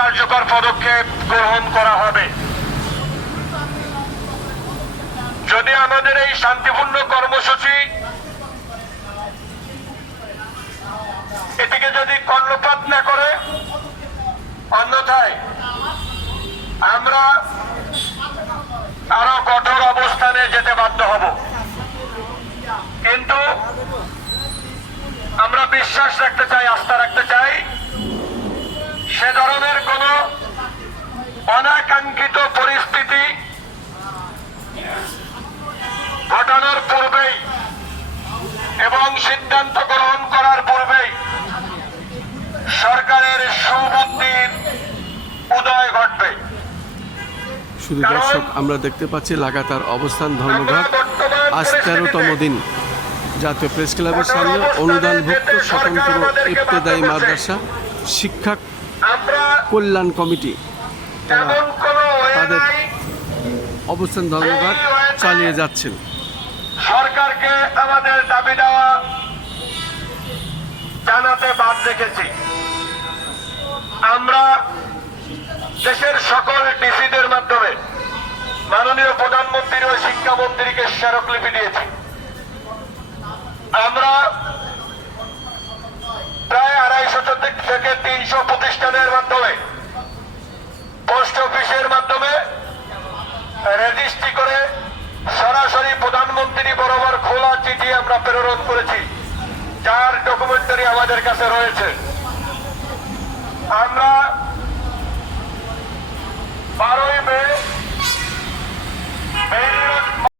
কার্যকর পদক্ষেপ গ্রহণ করা হবে। যদি আমাদের এই শান্তিপূর্ণ কর্মসূচি এটিকে যদি কর্ণপাত না করে, অন্যথায় আমরা আরো কঠোর অবস্থানে যেতে বাধ্য হব। কিন্তু আমরা বিশ্বাস রাখতে চাই, আস্থা রাখতে চাই, সে ধরনের কোন অনাকাঙ্ক্ষিত পরিস্থিতি ঘটানোর পূর্বেই এবং সিদ্ধান্ত গ্রহণ করার পূর্বেই সরকারের সুবুদ্ধির উদয় ঘটবে। শুধু দর্শক, আমরা দেখতে পাচ্ছি লাগাতার অবস্থান ধর্মঘট আজ 13তম দিন। জাতীয় প্রেস ক্লাবের সামনে অনুদানভুক্ত স্বতন্ত্র ইবতেদায়ী মাদ্রাসা শিক্ষা কল্যাণ কমিটি তাদের অবস্থান ধর্মঘট চালিয়ে যাচ্ছেন। সরকারকে আমাদের দাবি দেওয়া জানাতে বাদ রেখেছি। আমরা দেশের সকল ডিসিদের মাধ্যমে মাননীয় প্রধানমন্ত্রী ও শিক্ষামন্ত্রীকে স্মারকলিপি দিয়েছি। আমরা প্রায় 250 থেকে 300 প্রতিষ্ঠানের মাধ্যমে, পোস্ট অফিসের মাধ্যমে রেজিস্ট্রি করে সরাসরি প্রধানমন্ত্রী বরাবর খোলা চিঠি আমরা প্রেরণ করেছি, যার ডকুমেন্টারি আমাদের কাছে রয়েছে। আমরা 12ই মে